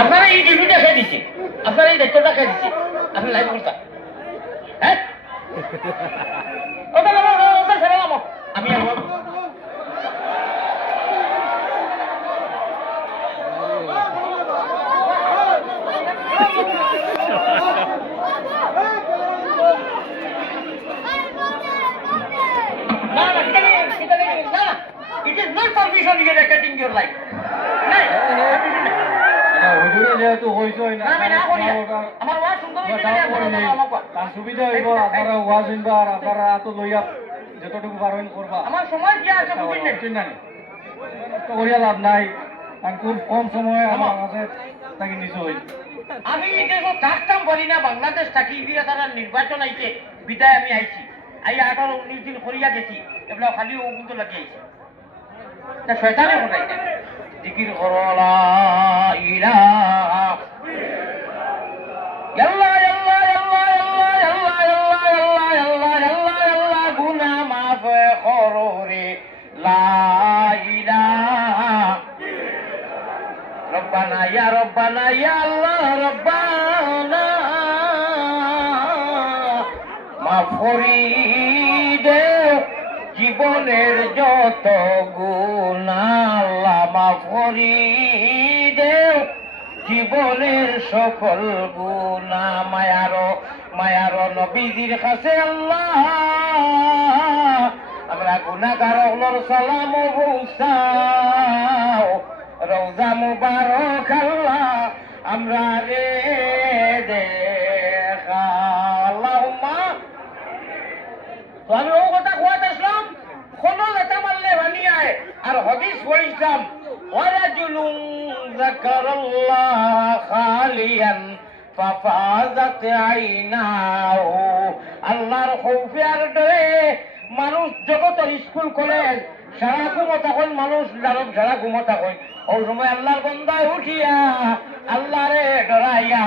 আপনারা এই ডিউটিটা খেয়ে দিচ্ছে, আপনারা এই দায়িত্বটা খেয়ে দিচ্ছে, আপনি লাইভ করছেন। হ্যাঁ ওটা ছেড়ে নামো, আমি আর it is not permission you are recording your life. যেহেতু হইছই না আমার ওয়াজ সুন্দর তার সুবিধা হইব আপনারা ওয়াজ শুনবা আর আপনারা তো লইয়া যতটুকু পারবেন করবা। আমার সময় দিয়া আছে বুঝলেন না তো করিয়া লাভ নাই, কারণ খুব কম সময় আমার কাছে তাকে নিচে হই। আমি দেশ থাকতাম পারি না, বাংলাদেশ থাকি দিয়ে তারা নির্বাচন আইছে, বিদায় আমি আইছি, আই 18-19 দিন করিয়া গেছি, এগুলো খালি ওগুলো লাগিয়ে আইছে। তা শয়তানে কোথায় জিকির করো লা ইলাহা ইল্লাল্লাহ ইল্লাল্লাহ ইল্লাল্লাহ ইল্লাল্লাহ ইল্লাল্লাহ ইল্লাল্লাহ গুনাহ মাফ করো রে লা ইলাহা রব্বানা ইয়া আল্লাহ রব্বানা মাফ করি দে জীবনের যত গুনাহ, আল্লাহ মাফ করি দে জীবনের সকল গুনাহ। মায়ার নবীজির কাছে আল্লাহ আমরা গুনাহগার হলোর সালাম পৌঁছাও, রওজা মুবারক আল্লাহ আমরা রে দেখা। আল্লাহুম্মা তো আমি ও কথা কোয়াতে আসলাম, কোনো লেতা মারলে বানিয়ায় আর হদিস পড়িতাম ওয়ারাজুলুন যাকারাল্লাহ খালিয়ান ফাফাজাত আইনাহু। আল্লাহর খৌফে আর ডরে মানুষ জগতের স্কুল কলেজ সারা ঘুমতা কই, মানুষ লালক সারা ঘুমতা কই, ওই সময় আল্লাহর বন্দায় উঠিয়া আল্লাহরে ডরাইয়া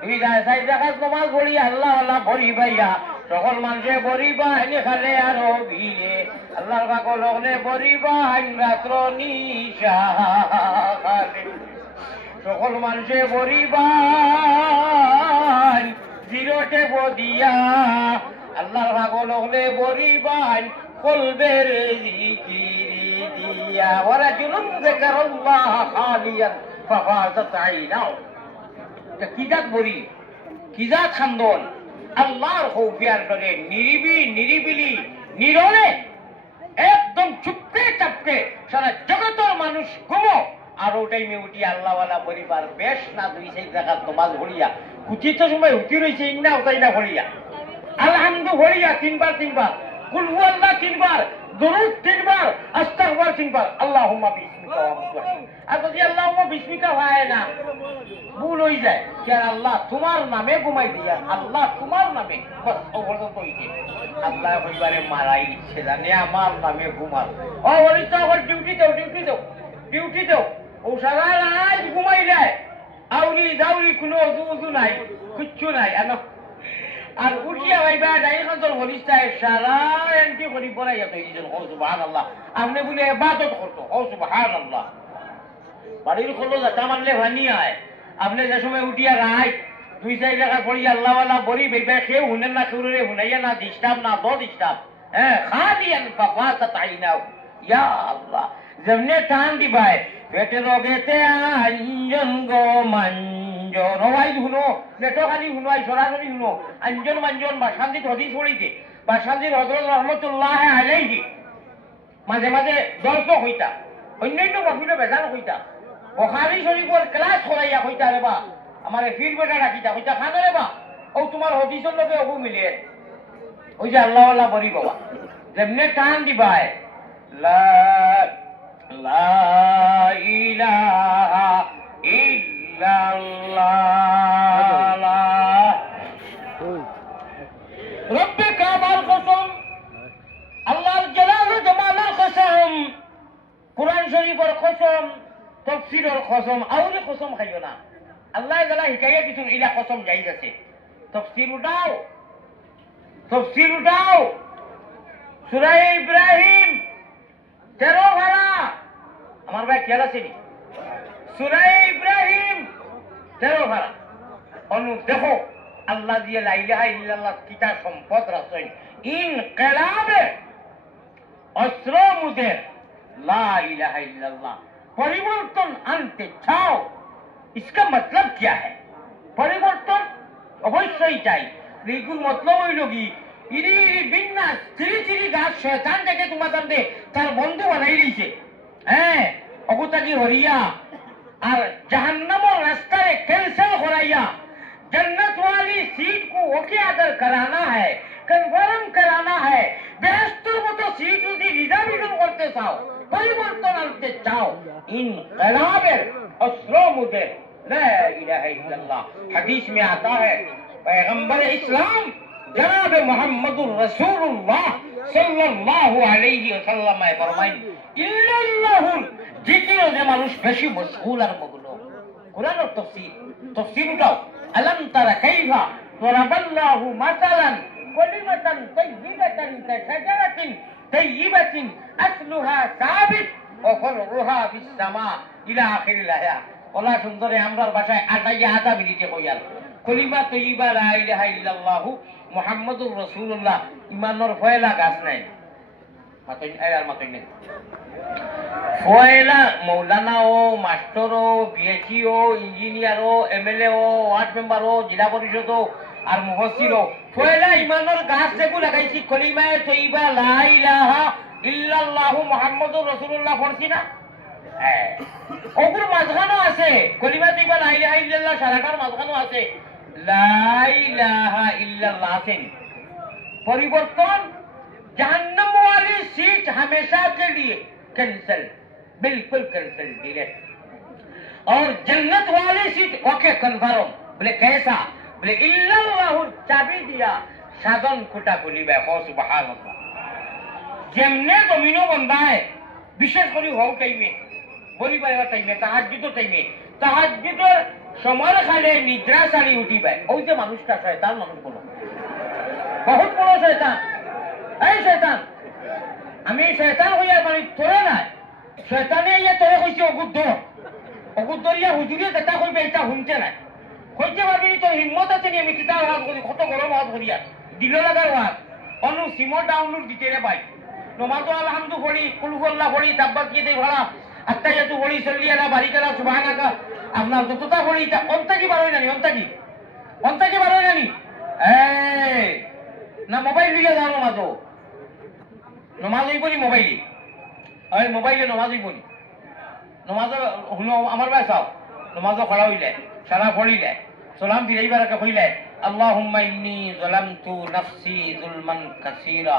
দুই চাই জায়গায় নমাজ পড়িয়া আল্লাহ আল্লাহ ভরি পাইয়া সকল মানুষে বরিবা এনে খালে আরো ভিড়ে আল্লাহর পাগল হলে বরিবা রাত্র নিশা খালে সকল মানুষে বরিবা জিরোটে বদিয়া আল্লাহর পাগল হলে বরিবা কলবের জিকিরি দিয়া। ওরা জুলুম যাকারাল্লাহ খালিয়ান ফাফাজাত আইনাহু। কি জাত বরি, কি জাত খান্দন, আল্লাহর খৌফিয়ার ডরে নিরিবিলি নীরবে একদম চুপকে চাপকে সারা জগতের মানুষ ঘুমো আর ওটাই মে উঠি আল্লাহওয়ালা পরিবার বেশ না দুই সেই জায়গা তোমাজ ভরিয়া উচিত সময় উঠি রয়েছে ইন্না ওটাই না ভরিয়া আলহামদু ভরিয়া তিনবার কুল হু আল্লাহ তিনবার, দরুদ তিনবার, আস্তাগফার তিনবার, আল্লাহুম্মা বিসমিকা ওয়া মুসলিম। আর যদি আল্লাহুম্মা বিসমিকা হয় না ভুল হয়ে যায় কি আর আল্লাহ তোমার নামে ঘুমাই দিয়া আল্লাহ তোমার নামে বাস অবর্তন হইছে আল্লাহ পরিবারে মারাই ইচ্ছে জানে আমার নামে ঘুমাল ও বলিস তো ডিউটি দাও ও সারা রাত ঘুমাই যায় আউরি দাউরি কোনো অজু নাই কিচ্ছু নাই আর উঠিয়া ভাইবা ডাইখন তোর হলিস্তায় সারা এন্টি করি পড়াইয়া তো এইজন ও সুবহানাল্লাহ আপনি বলে ইবাদত করতো ও সুবহানাল্লাহ বাড়ির খোলো যাতা মারলে ভানি হয় আপনি যে সময় উঠিয়া রায় দুই চার টাকা পড়ি আল্লাহওয়ালা বড়ি বেবা সে হুনেন না কেউরে হুনাইয়া না ডিস্টার্ব না দো ডিস্টার্ব হ্যাঁ খালিয়ান ফাফাজাত আইনাহু ইয়া আল্লাহ যেমনে টান দিবাই পেটে রগেতে আঞ্জন গো মাঞ্জন ওয়াই হুনো নেটো খালি হুনাই সরাসরি হুনো আঞ্জন মাঞ্জন বাসান্দিত হদিস পড়িতে বাসান্দিত হযরত রহমাতুল্লাহ আলাইহি মাঝে মাঝে দর্শক হইতা অন্যান্য বাফিলে বেজার হইতা বুখারী শরীফের ক্লাস করাইয়া হইতা রে বা আমারে ফির বেটা রাখিতা হইতা খানা রে বা ও তোমার হদিসের লগে ওগু মিলে ওই যে আল্লাহ আল্লাহ বরি বাবা যেমনে টান দিবাই লা লা ইলাহা ইল্লাল্লাহ রব্বে কাবার কসম আল্লাহর জালাল ও জামালের কসম কুরআন শরীফের কসম তাফসীরের কসম আউলে কসম খাইও না আল্লাহ তাআলা হিকায়া কিছু ইলা কসম জায়েজ আছে তাফসীর উঠাও সূরা ইব্রাহিম 13 পারা আমার ভাই খেয়াল আছে নি সূরা ইব্রাহিম 13 ভাড়া অনু দেখো আল্লাহ দিয়ে লা ইলাহা ইল্লাল্লাহ কিতা সম্পদ রাখছেন ইনকিলাবে অস্ত্র মুদের লা ইলাহা ইল্লাল্লাহ পরিবর্তন আনতে চাও इसका मतलब क्या है পরিবর্তন অবশ্যই চাই লেকিন মতলব হইল কি ইরি বিন্যাস চিরি গাছ শয়তান থেকে তোমার সামনে তার বন্ধু বানাই দিয়েছে হ্যাঁ অগুতাকি হরিয়া আর জাহান্নামের রাস্তায় कैंसिल कराइया जन्नत वाली सीट को ओके अदर कराना है कन्फर्म कराना है बेहतर मतो सीट उसी रिजर्वेशन करते चाओ परिवर्तन आनते चाओ इनकलाबेर अस्रोमुदे ला इलाहा इल्लल्लाह हदीस में आता है पैगंबर इस्लाम जनाब मुहम्मदुर रसूलुल्लाह सल्लल्लाहु अलैहि वसल्लम फरमाएं इल्लल्लाहुल जिक्र যে মানুষ বেশি মশগুল আর মগ্ন কোরআনের তাফসীর উঠাও আলাম তারা কাইফা দরাবাল্লাহু মাসালান কালিমাতান তাইয়িবাতান কাশাজারাতিন তাইয়িবাতিন আসলুহা সাবিত ওয়া ফারউহা ফিস সামা ইলা আখিরিল আয়া ওলা সুন্দরে আমরার ভাষায় আটাইয়া আধা মিনিটে কইয়াল কলিমা তাইয়িবা লা ইলাহা ইল্লাল্লাহু মুহাম্মাদুর রাসূলুল্লাহ ইমানের ফয়লা গাছ নাই মাতই আর মাতই নাই ফয়লা মৌলানা ও মাস্টার ও বিএসি ও ইঞ্জিনিয়ার ও এমএলএ ও ওয়ার্ড মেম্বার ও জেলা পরিষদ ও আর মুফাসসির ও ফয়লা ইমানের গাছ যেগুলো লাগাইছি কলিমা তাইয়িবা লা ইলাহা ইল্লাল্লাহু মুহাম্মাদুর রাসূলুল্লাহ পড়ছি না হ্যাঁ ওগুলো মাঝখানেও আছে কলিমা তাইয়িবা লা ইলাহা ইল্লাল্লাহ সারাটার মাঝখানেও আছে লা ইলাহা ইল্লাল্লাহ আছে परिवर्तन जहन्नम वाली सीट हमेशा के लिए कैंसिल बिल्कुल कैंसिल डायरेक्ट और जन्नत वाली सीट ओके कन्फर्म बोले कैसा बोले इल्लल्लाहु चाबी दिया साधन कुटा खुली बे हो सुभान अल्लाह जेमने जमीनो बंदा है विशेष करी हो टाइमे বলি পাইবা টাইমে তাহাজ্জুদের সময় খালে নিদ্রা সারি উঠিবে ওই যে মানুষটা শয়তান মানুষ বলো বহুত বড় শয়তান এই শয়তান আমি শয়তান হইয়া মানে তোরে নাই শয়তানে ইয়া তোরে কইছে অগুদ্ধরিয়া হুজুরে যেটা কইবে এটা শুনছে না কইতে পারবি তোর হিম্মত আছে নি আমি কিতা আওয়াজ করি কত গরম আওয়াজ করিয়া দিল লাগার আওয়াজ অনু সিমো ডাউনলোড দিতে রে ভাই নমাজ আলহামদু পড়ি কুলহুল্লাহ পড়ি তাব্বাত কি দেই ভাড়া আত্তাইয়াতু পড়ি সাল্লি আলা বারিকালা সুবহানাকা আপনার যতটা পড়ি তা অন্তাকি বারোই নানি এই না মোবাইল লিয়ে যাও নমাজ হইবনি মোবাইলে ওই মোবাইলে নমাজ হইবনি নমাজ শুনো আমার ভাই চাও নমাজ খড়া হইলে সারা পড়িলে সালাম দিরাইবার আগে হইলে আল্লাহুম্মা ইন্নী যালামতু নাফসি যুলমান কাসীরা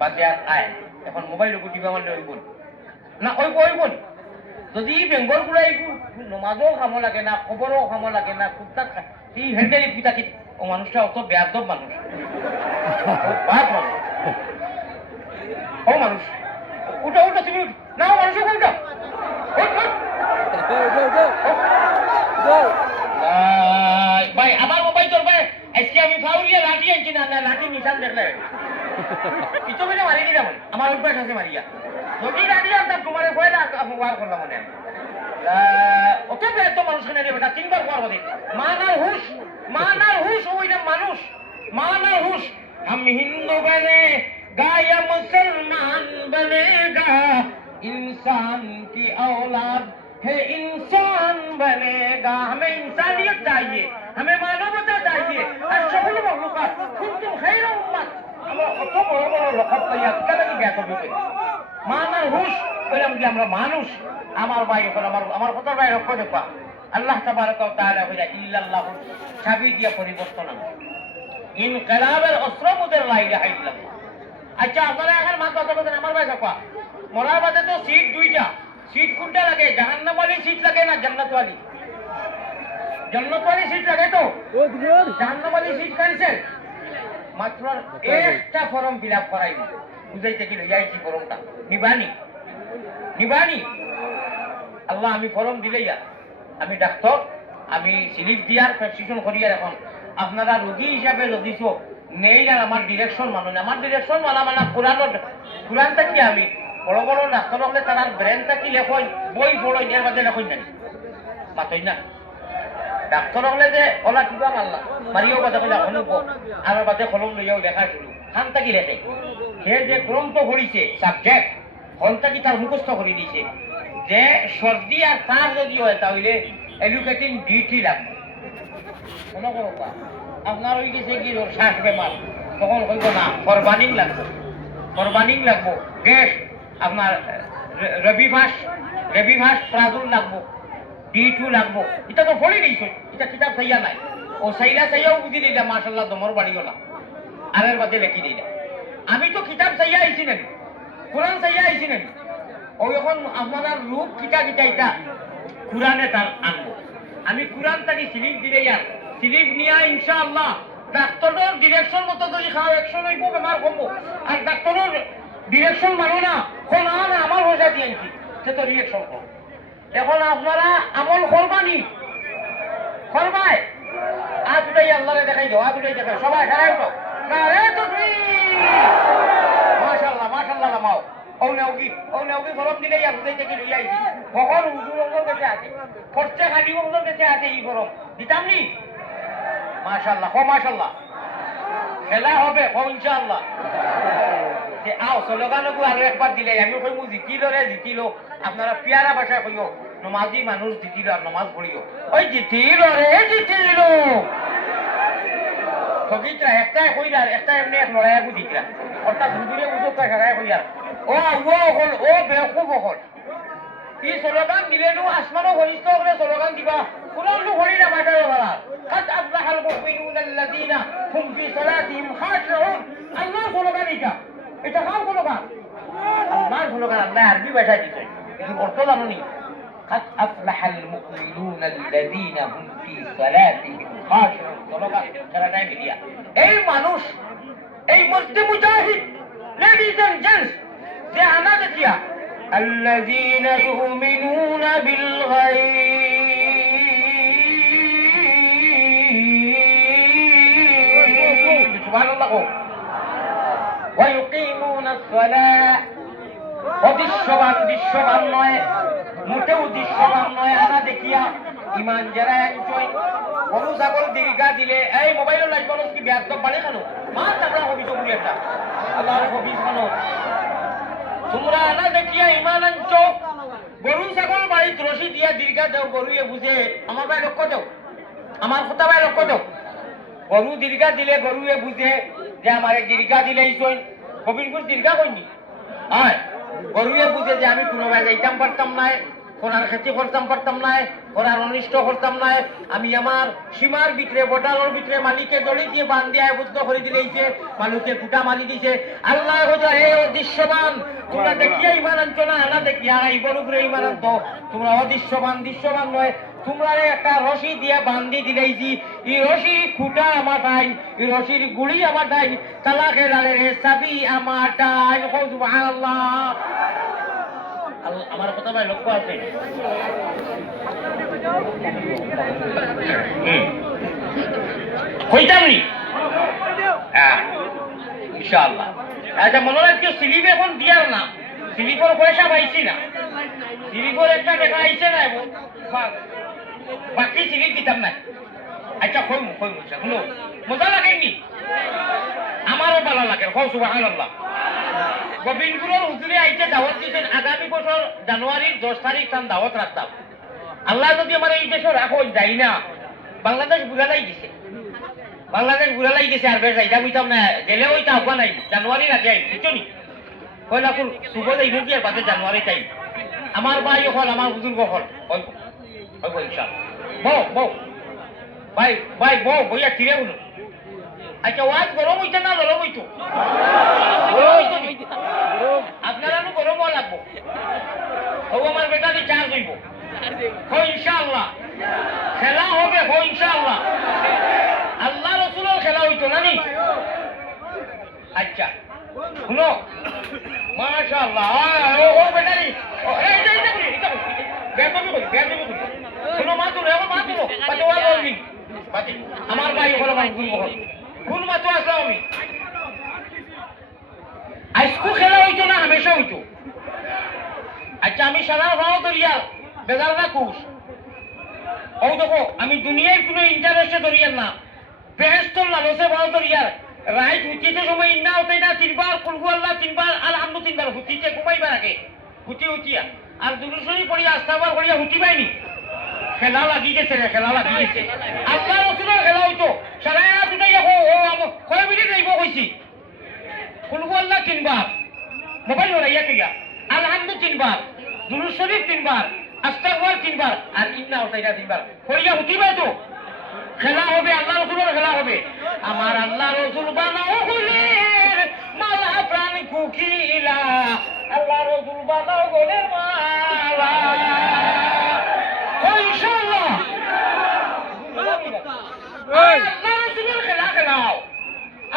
বাদিয়াত আয় এখন মোবাইল গুটিবা মানে হইবনি না ওইবন যদি বেঙ্গল গুলাই নমাজও খাম লাগে না খবরও খাম লাগে না কুত্তা এই হ্যান্ডেলি পিতাকি ও মানুষটা অত বেয়াদব মানুষ ও মানুষ উঠো তুমি না মানুষ কোনটা ভাই আবার মোবাইল তোর ভাই আজকে আমি ফাউরিয়া লাঠি আনছি না লাঠি নিশান দেখলে ইতো মিলে মারি দিলাম আমার অভ্যাস আছে মারিয়া যদি লাঠি আনতাম তোমার কয়লা বার করলাম মনে অত বেয়াদব মানুষ কেন রে বেটা তিনবার কোয়ার বলে मानव हुश हुई ना मानुष मानव हुश हम हिंदू बने गा या मुसलमान बनेगा इंसान की औलाद है इंसान बनेगा हमें इंसानियत चाहिए हमें मानवता चाहिए अशहुल मखलूकात कुंतुम खैर उम्मत আমরা কত বড় বড় লক্ষ্য তৈরি কেন কি ব্যাক হবে মানব হুশ বললাম যে আমরা মানুষ আমার ভাই আমার কত ভাই লক্ষ্য দেখবা আল্লাহ তাবারক ওয়া তাআলা বলে ইল্লাল্লাহ চাবি দিয়া পরিবর্তন আনে ইনকিলাবের অস্ত্র মুদের লা ইলাহা ইল্লাল্লাহ আচ্ছা আপনারা এখন মাথা কথা আমার ভাই কাপা মরার বাদে তো সিট দুইটা সিট কোনটা লাগে জাহান্নাম वाली সিট লাগে না জান্নাত वाली সিট লাগে তো জাহান্নাম वाली সিট ক্যান্সেল মাত্র একটা ফর্ম ফিলআপ করাইনি বুঝাইতে কি লইয়াইছি ফর্মটা নিবানি আল্লাহ আমি ফর্ম দিলেইয়া আমি ডাক্তার আমি স্লিপ দিয়ার প্রেসক্রিপশন করিয়ার এখন আপনারা রোগী হিসাবে যদি নেই না আমার ডিরেকশন মানা কোরআন থাকি আমি বড় বড় ডাক্তার হলে তার ব্রেন থাকি লেখন বই পড়ো এর বাদে লেখন জানি মাতই না ডাক্তার হলে যে ওলা কিবা মারলা মারিও বাদে কইলা অনুপ আর বাদে কলম লইয়াও লেখা শুরু খান তাকি লেখে সে যে গ্রন্থ পড়িছে সাবজেক্ট হন তাকি তার মুখস্থ করে দিছে যে সর্দি আর কার যদি হয় তাহলে এডুকেটিং ডিউটি লাগবে কোনো করো আপনার ওই গেছে কি শ্বাস বেমার তখন কইব না ফরবানিং লাগবো গ্যাস আপনার রবিভাস প্রাদুর লাগবো D2 লাগবো এটা তো পড়ি নিয়েছে এটা কিতাব চাইয়া নাই ও চাইয়াও বুঝি দিলা মাশাল্লাহ তোমার বাড়িও না আরের বাদে লেখি দিই না আমি তো কিতাব চাইয়া আইছি না কোরআন চাইয়া আইছি না ও এখন আপনার রূপ কিতা এটা কোরআনে তার আনবো আমি কোরআন তাকে সিলিপ দিলে আর সিলিপ নিয়া ইনশাআল্লাহ ডাক্তারের ডিরেকশন মতো যদি খাও অ্যাকশন হইব বেমার কমবো আর ডাক্তারের ডিরেকশন মানো না কোন আমার পয়সা দিয়েছি সে তো রিয়েকশন করো এখন আপনারা আমল করবানি করবাই আজ উঠাই আল্লাহরে দেখাই দাও আজ উঠাই দেখাই সবাই খারাই উঠো মাশাল্লাহ নামাও ও নেওকি গরম দিলেই আর উঠাই থেকে লইয়া আইছি কখন হুজুর অঙ্গর কাছে আছে খরচে খালি অঙ্গর কাছে আছে এই গরম দিতাম নি মাশাল্লাহ খেলা হবে ইনশাআল্লাহ যে আও স্লোগানকু আরো একবার দিলে আমি কইমু জিতিল আপনারা পিয়ারা ভাষায় কইও নমাজি মানুষ জিতিল আর নমাজ পড়িও ওই জিতিল সগিত্রা একটাই কইরার একটা এমনি এক লড়াইয়া বুঝিতরা অর্থাৎ হুজুরে উজুরটা খাগায় কইরার ও বেকুব হল ই স্লোগান দিলে নো আসমানও ঘনিষ্ঠ করে স্লোগান দিবা কোরআন লো হরি না বাটার বালা قد أفلح المؤمنون الذين هم في صلاتهم خاشعون الله স্লোগান এটা কার স্লোগান আল্লাহর স্লোগান আল্লাহ আরবি ভাষায় দিছে কিন্তু অর্থ জানো নি قد أفلح المؤمنون الذين هم في صلاتهم خاشعون স্লোগান সারা টাইম দিয়া এই মানুষ এই মুসলিম মুজাহিদ লেডিজ এন্ড জেন্টস যে আনা দেখিয়া الذين يؤمنون بالغيب سبحان الله ويقيمون الصلاة দৃশ্যবান নয় মোটেও দৃশ্যবান নয় আনা দেখিয়া ইমান যারা একজন গরু ছাগল দীর্ঘা দিলে এই মোবাইলের লাইট মানুষ কি ব্যর্থ পারে কেন মা চাপড়া হবি চকুরি একটা আল্লাহর হবিস কেন তোমরা আনা দেখিয়া ইমান আনছ গরু ছাগল বাড়িত রশি দিয়া দীর্ঘা দেও গরুয়ে বুঝে আমার ভাই লক্ষ্য দেও আমার কথা ভাই লক্ষ্য দেও গরু দীর্ঘা দিলে গরুয়ে বুঝে যে আমার দীর্ঘা দিলেই শোন গোবিন্দপুর দীর্ঘা কইনি হয় গরুয়ে বুঝে যে আমি কোনো ভাই যাইতাম পারতাম নাই কোনার খেতে করতাম পারতাম নাই ওনার অনিষ্ট করতাম নাই আমি আমার সীমার ভিতরে বটারের ভিতরে মালিকে দড়ি দিয়ে বান দিয়ে আবদ্ধ করে দিলেইছে মানুষকে ফুটা মারি দিছে আল্লাহ হজা হে দৃশ্যবান তোমরা দেখিয়া ইমান আনছো না আনা দেখিয়া এই গরুগুলো ইমান আনতো তোমরা দৃশ্যবান নয় তোমরা একটা রশি দিয়া বান্ধি দিলেইছি এই রশি ফুটা আমার টাইম এই রশির গুড়ি আমার টাইম তালাকে ডালের চাবি আমার টাইম সুবহানাল্লাহ আমার কথা ভাই লক্ষ্য আছে হইতাম নি ইনশাআল্লাহ আচ্ছা মনে রাখছো স্লিপ এখন দিয়ার না স্লিপের পয়সা পাইছি না স্লিপের একটা দেখা আইছে না বাকি স্লিপ দিতাম না আচ্ছা কইমু শুনো মজা লাগেনি আমারও ভালো লাগে সুবহানাল্লাহ গোবিন্দপুরের হুজুরে আইতে দাওয়াত দিয়েছেন আগামী বছর জানুয়ারির 10 তারিখ তান দাওয়াত রাখতাম আল্লাহ যদি আমার এই দেশে রাখো যাই না বাংলাদেশ বুড়ালাই গেছে আর বেশ যাইতাম হইতাম না গেলে ওইটা আহ্বান নাই জানুয়ারির আগে আই বুঝছো নি কইলা কোন শুভ যাইব কি আর বাদে জানুয়ারি টাইম আমার ভাই হল আমার বুজুর্গ হল হইব ইনশাআল্লাহ বউ ভাই বইয়া ফিরে উনো আচ্ছা ওয়াজ গরম হইছে না গরম হইতো আপনারা গরম লাগবো ও আমার বেটা চার্জ হইব ইনশাআল্লাহ খেলা হবে ইনশাআল্লাহ আল্লাহ রসুলের খেলা হইতো না নি আচ্ছা শুনো মাশাআল্লাহ ও বেটারি শুনো মা তুলো আমার ভাই ওখানে কোন মাত্র আসলাম আমি আজকু খেলা হইতো না হামেশা হইতো আচ্ছা আমি সারা ভাও দরিয়া বেজাল না কুশ ও দেখো আমি দুনিয়ার কোনো ইন্টারেস্টে ধরিয়ার না বেহেস্তর লালসে ভালো ধরিয়ার রাইট হুচিতে সময় ইন্না হতে না তিনবার কুলহু আল্লাহ তিনবার আলহামদু তিনবার হুচিতে ঘুমাইবার আগে হুচিয়া আর দুরুশরী পড়িয়া আস্তাবার করিয়া হুচি পাইনি খেলা লাগি গেছে রে খেলা লাগি গেছে আল্লাহ রসুলের খেলা হইতো সারা দুটাই কয় মিনিট যাইব কইছি কুলহু আল্লাহ তিনবার মোবাইল হরাইয়া কইয়া আলহামদু তিনবার দুরুদ শরীফ তিনবার আস্তাগফার তিনবার আর ইন্না হতাইনা তিনবার করিয়া হুতিবা তো খেলা হবে আল্লাহ রসুলের খেলা হবে আমার আল্লাহ রসুল বানাও গোলের মালা প্রাণ কুকিলা আল্লাহ রসুল বানাও গোলের মালা ইনশাআল্লাহ আল্লাহ রসুলের খেলা খেলাও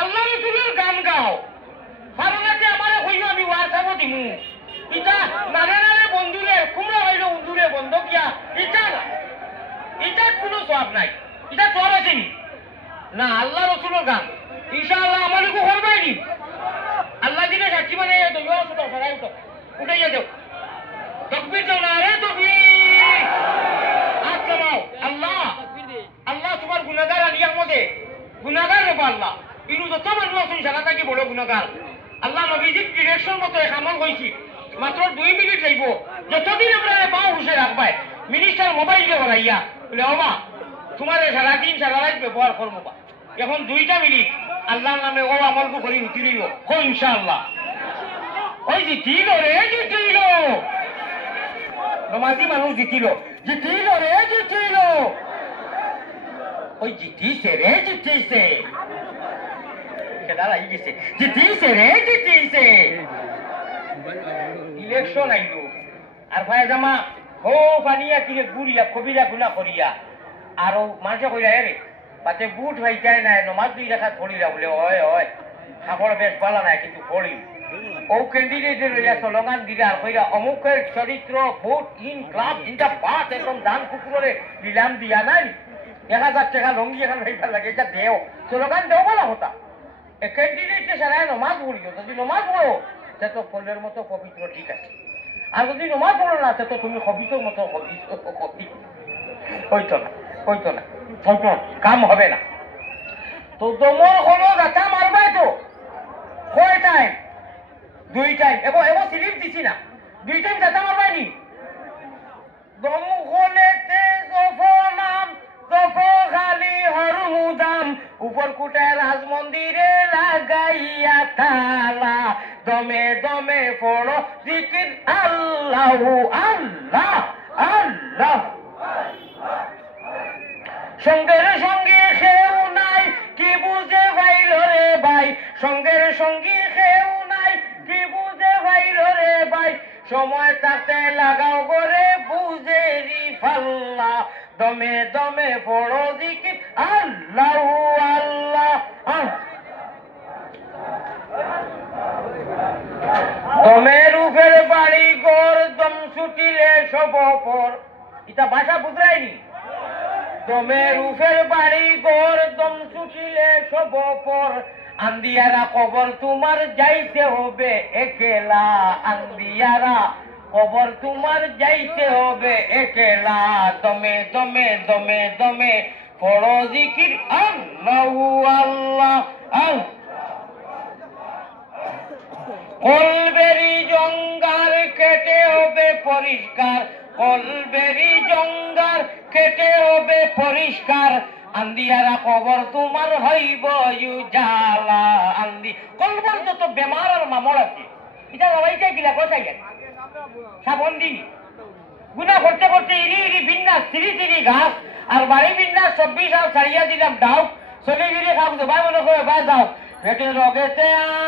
আল্লাহ রসুলের গান গাও ভারতে আমার হইল আমি ওয়াসাব দিমু ইটা নারে নারে বন্ধুরে কুমড়া হইল বন্ধুরে বন্ধ কিয়া ইটা না ইটা কোনো সব নাই এটা সব আসেনি না আল্লাহ রসুলের গান ইনশাআল্লাহ আমাদেরকে করবাইনি আল্লাহ দিনে সাক্ষী মানে সরাই উঠো উঠাইয়া যাও তকবির দাও না রে তকবির হাত নামাও আল্লাহ আল্লাহ তোমার গুনাহগার আলিয়ার মধ্যে গুনাহগার রে আল্লাহ ইনু যত মানুষ আছেন সারা থাকি বড় গুনাহগার আল্লাহ নবীজির ডিরেকশন মতো আমল হয়েছি মাত্র 2 মিনিট যাইব যতদিন আমরা পাও হুশে রাখবাই মিনিস্টার মোবাইল দিয়ে বলাইয়া বলে ওমা তোমার সারাদিন সারা রাত ব্যবহার করবো বা এখন 2টা মিনিট আল্লাহর নামে ও আমলকু করি উঠি রইব কো ইনশাআল্লাহ ওই জিতিল রে জিতিল নমাজি মানুষ জিতিল জিতিল রে জিতিল ওই জিতিছে রে জিতিছে খেলা লাগি গেছে জিতিছে রে জিতিছে ইলেকশন আইলো আর ভাই জামা হো পানিয়া কিরে গুড়িয়া কবিরা গুনা করিয়া আর মানুষে কইরা রে পাতে বুট হয়ে যায় না নমাজ 2 রাকাত পড়িরা বলে ওয় ওয় খাবার বেশ ভালো না কিন্তু পড়ি ও ক্যান্ডিডেটের স্লোগান দিলে আর কইরা অমুকের চরিত্র ভোট ইন ক্লাব ইনটা পাস একদম দান কুকুরে নিলাম দিয়া নাই 1000 টাকা লঙ্গি এখন ভাইবা লাগে এটা দেও স্লোগান দেও বলা হতা এ ক্যান্ডিডেটে সারা নমাজ পড়িও যদি নমাজ পড়ো সে তো ফলের মতো পবিত্র ঠিক আছে আর যদি নমাজ পড়ো না তো তুমি হবিসের মতো হবিস হইতো না হইতো না হইতো কাম হবে না তো দমর হলো গাছা মারবাই তো কয় টাইম 2 টাইম এবার স্লিপ দিছি না 2 টাইম গাছা মারবাই নি দম হলেতে জফনাম জফ খালি হরমুদাম উপর কুটায় রাজ মন্দিরে লাগাইয়া তালা দমে দমে পড়ো জিকির আল্লাহ আল্লাহ আল্লাহ সঙ্গের সঙ্গে খেউ নাই কি বুঝে ভাইল রে ভাই সঙ্গের সঙ্গে খেউ নাই কি বুঝে ভাইল রে ভাই সময় থাকতে লাগাও করে বুঝেরি ফাল্লা দমে দমে পড়ো জিকির আল্লাহ আল্লাহ দমের উপের বাড়ি গড় দম ছুটিলে সব পর এটা ভাষা বুঝরাইনি দমের উপের বাড়ি গড় দম ছুটিলে সব পর আন্দিয়ারা কবর তোমার যাইতে হবে একেলা আন্দিয়ারা কবর তোমার যাইতে হবে একেলা দমে দমে দমে দমে পড়ো জিকির আল্লাহ আল্লাহ কলবেরি জঙ্গার কেটে হবে পরিষ্কার কলবেরি জঙ্গার কেটে হবে পরিষ্কার আন্দিয়ারা কবর তোমার হইব উজালা আন্দি কলবর যত বেমার আর মামর আছে এটা সবাইকে গিলা কোথায় গেছে সাবন দিন গুনা করতে করতে ইরি ইরি বিন্যাস সিরি সিরি ঘাস আর বাড়ি বিন্যাস 26 আর ছাড়িয়া দিলাম ডাউ চলে গিয়ে খাব ভাই মনে করে বা যাও পেটে রগেতে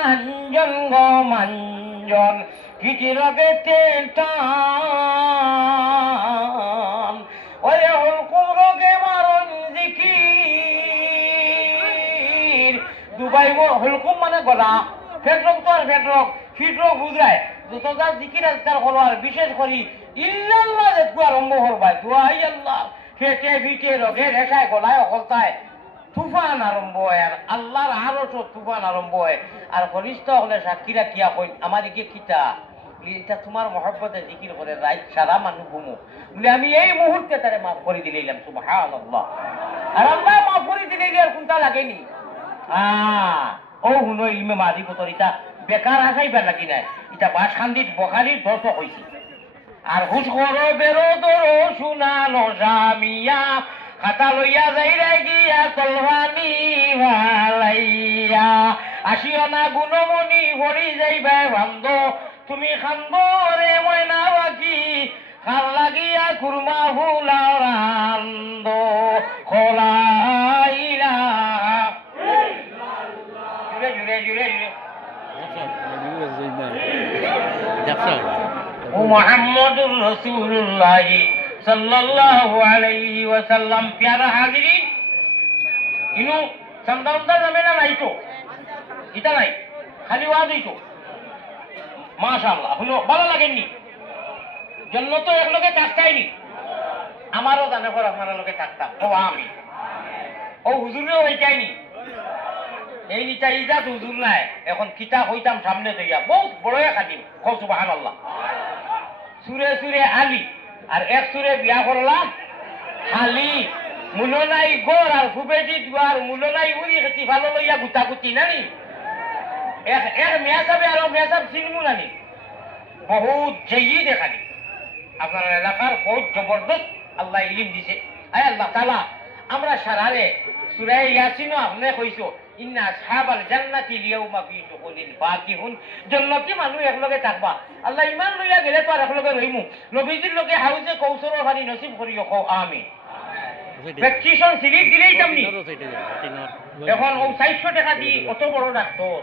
আঞ্জন গো মাঞ্জন কিটি রগেতে টান ওরে হলকুম রগে মারণ জিকির দুবাই হলকুম মানে গলা ফেটরক তো আর ফেটরক ফিটরক বুঝায় যতটা জিকির আজকাল হলো আর বিশেষ করি ইল্লাল্লাহ যেটু আরম্ভ হরবা দুয়াই আল্লাহ ফেটে ফিটে রগে রেখায় গলায় অকলতায় তুফান আরম্ভ হয় আর আল্লাহর আরো তুফান আরম্ভ হয় আর ঘনিষ্ঠ হলে সাক্ষীরা কিয়া কই আমাদেরকে কিতা বলি এটা তোমার মহব্বতে জিকির করে রাইত সারা মানুষ ঘুমো বলে আমি এই মুহূর্তে তারে মাফ করে দিলাম সুবহানাল্লাহ আর আল্লাহ মাফ করে দিলে আর কোনটা লাগেনি ও হুনো ইলমে মাদি কতর ইটা বেকার আসাইবার লাগি নাই ইটা বাস খান্দিত বখারির দর্শক হইছে আর হুশ করো বেরো দরো শুনানো জামিয়া খাতা লইয়া যাইরা গিয়া তলবানি ভালাইয়া আসিও না গুণমণি ভরি যাইবা বান্ধ তুমি খান্দ রে ময়না বাকি খাল লাগিয়া কুরমা ফুলাও রান্দ খোলাইলা জুড়ে জুড়ে জুড়ে ও মুহাম্মদুর রাসূলুল্লাহ সাল্লাল্লাহু আলাইহি ওয়াসাল্লাম প্যারা হাজিরিন ইনু সন্দাউন্দা জামেলা নাই তো এটা নাই খালি ওয়াজ হইতো মাশাআল্লাহ হলো ভালো লাগেনি জন্য তো এক লোকে থাকতাইনি আমারও জানে পর আপনার লোকে থাকতাম ও আমি ও হুজুরেও হইতাইনি এই নিটা ইজাত হুজুর নাই এখন কিতা হইতাম সামনে দিয়া বহুত বড় খাদিম কও সুবহানাল্লাহ সুরে সুরে আলী আর এক সুরে বিয়া করলাম হালি মূল নাই গোর আর ফুবেজি দুয়ার মূল নাই উড়ি খেতি ভালো লইয়া গুতাগুতি নানি এক মেয়াসাবে আর মেয়াসাব চিনমু নানি বহুত জয়ী দেখানি আপনার এলাকার বহুত জবরদস্ত আল্লাহ ইলিম দিছে আয় আল্লাহ তাআলা আমরা সারারে সূরা ইয়াসিনও আপনি কইছো ইন্না আসহাবাল জান্নাতি লিয়াউমা ফি শুগুলিন ফাকিহুন জান্নাতি মানুষ একলগে থাকবা আল্লাহ ঈমান লইয়া গেলে তো আর একলগে রইমু নবীজির লগে হাউজে কৌসরের পানি নসিব করিও কও আমিন প্রেসক্রিপশন সিলিপ দিলেই তামনি এখন ও 400 টাকা দি কত বড় ডাক্তার